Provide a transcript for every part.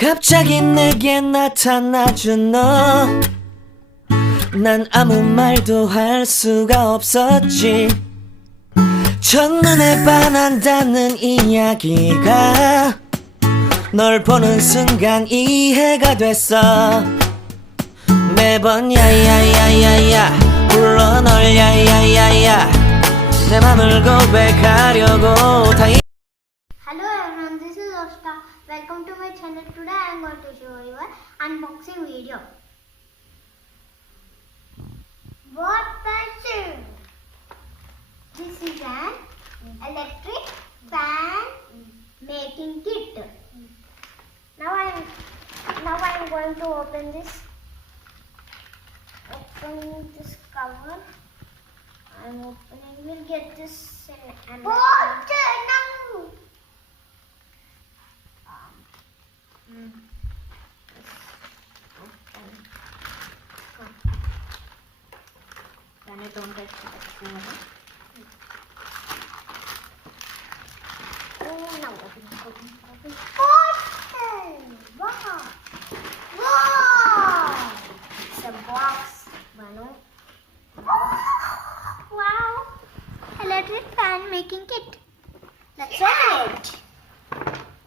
갑자기 내게 나타나준 너, 난 아무 말도 할 수가 없었지. 첫눈에 반한다는 이야기가 널 보는 순간 이해가 됐어. 매번 야야야야야 불러 널 야야야야 내 맘을 고백하려고 다. Hello everyone, this is Oscar. Welcome to my channel. Today I am going to show you an unboxing video. What pencil? This is an electric fan making kit. Now I am going to open this. Open this cover. I am opening. We'll get this in an. Don't touch the Oh, now open. Bottle! Wow! Wow! It's a box, Manu. Wow! Electric fan making kit. Let's open it.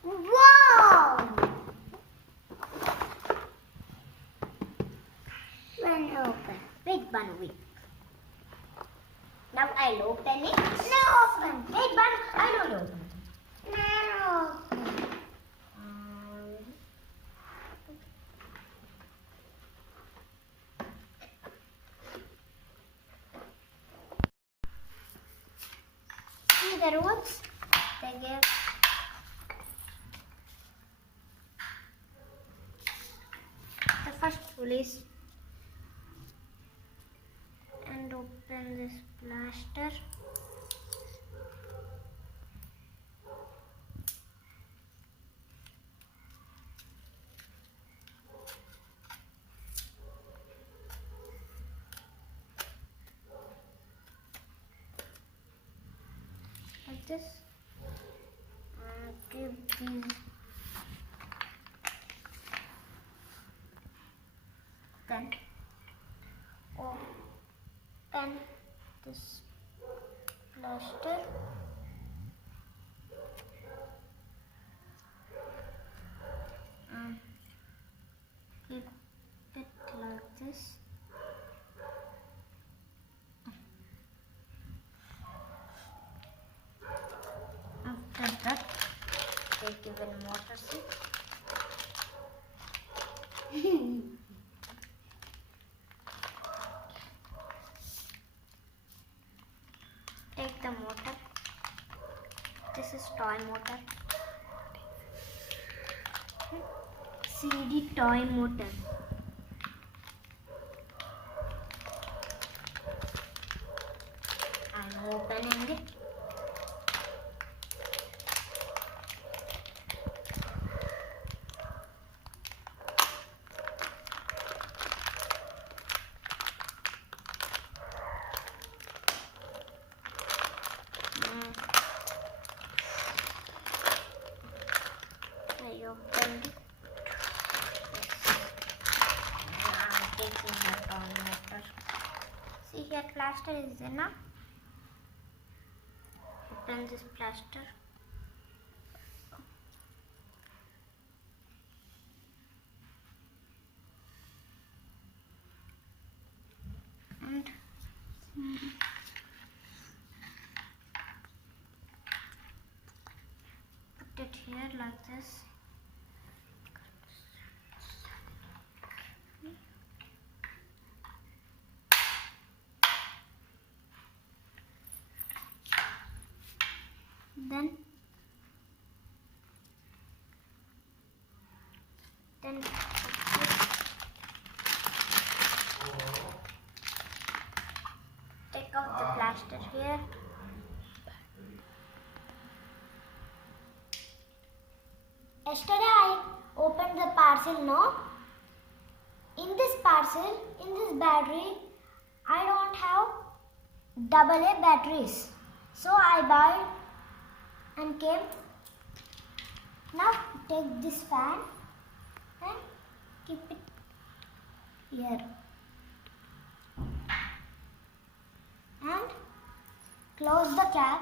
Wow! When open. Wait, Banu, wait. Now I'll open it. No open. Wait, Banu, I don't open. No. See the rules? They gave. The first rule is and open this plaster. Like this. Give these. Then open this plaster. Keep it like this. After that, take even water seat. Take the motor. This is toy motor. CD toy motor. I'm opening it. I opened it. I'm taking the toy motor. See here, plaster is there now. Open this plaster. And put it here like this. Then take out the plaster here. Yesterday I opened the parcel, no? In this parcel, in this battery, I don't have AA batteries. So I bought and came. Now take this fan and keep it here and close the cap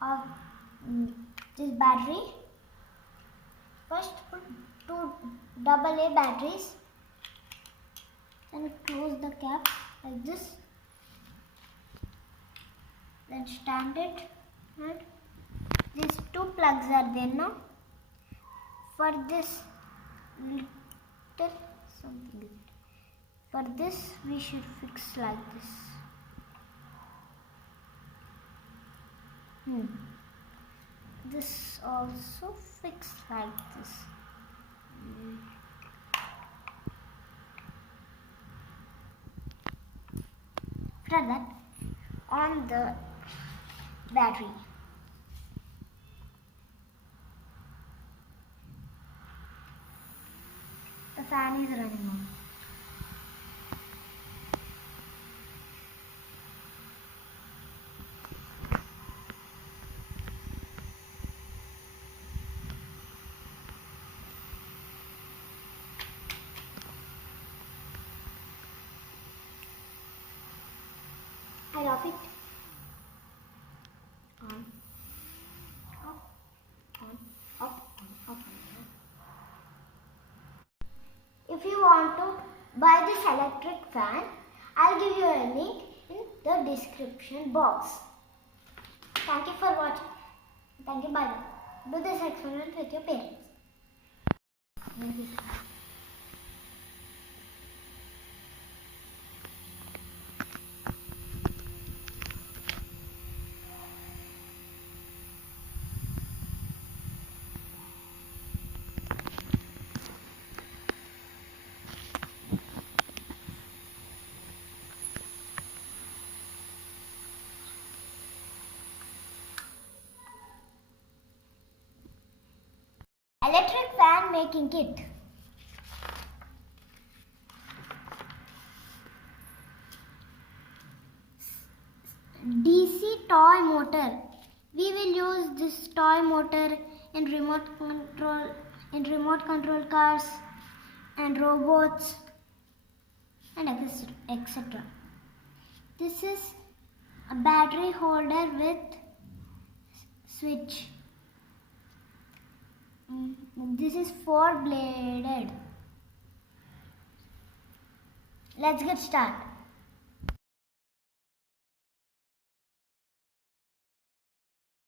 of this battery. First put two AA batteries and close the cap like this, then stand it, and these two plugs are there now. For this little something, for this we should fix like this. This also fix like this. After that, on the battery, the fan is running on. I off it. On. Off. On. Off. On. Off. On. If you want to buy this electric fan, I'll give you a link in the description box. Thank you for watching. Thank you. Bye. Do this experiment with your parents. Electric fan making kit. DC toy motor. We will use this toy motor in remote control cars and robots and etc. This is a battery holder with switch. This is 4-bladed. Let's get started.